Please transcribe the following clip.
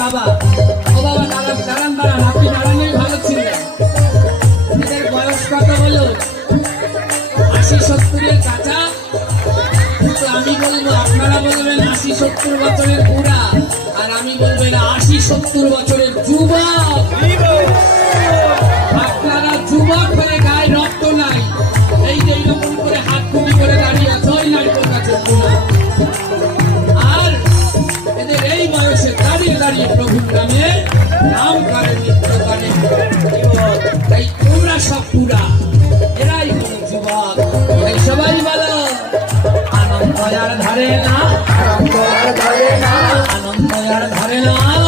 বাবা ও বাবা দাঁড়ান দাঁড়ান দাঁড়ান, আপনি দাঁড়ানোই ভালো ছিলেন। এদের বয়স কত হলো? 80-70-এর কাঁচা। কিন্তু আমি বলবো, আপনারা বলবেন 80-70 বছরের বুড়া, আর আমি বলবো 80-70 বছরের যুবক। আপনারা যুবক হয়ে গায়ে রক্ত নাই, এই যে এইরকম করে হাত খুবি করে দাঁড়িয়ে আছে, ওই নারীর কাছে আর এদের এই বয়সে দাঁড়িয়ে দাঁড়িয়ে প্রভুর নামে নাম করে, নৃত্য করে। তাই তোমরা সব পুরা, এরাই কোনো যুবক। তাই সবাই বলো আনন্দ আর ধরে না, আনন্দ আর ধরে না, আনন্দ আর ধরে না।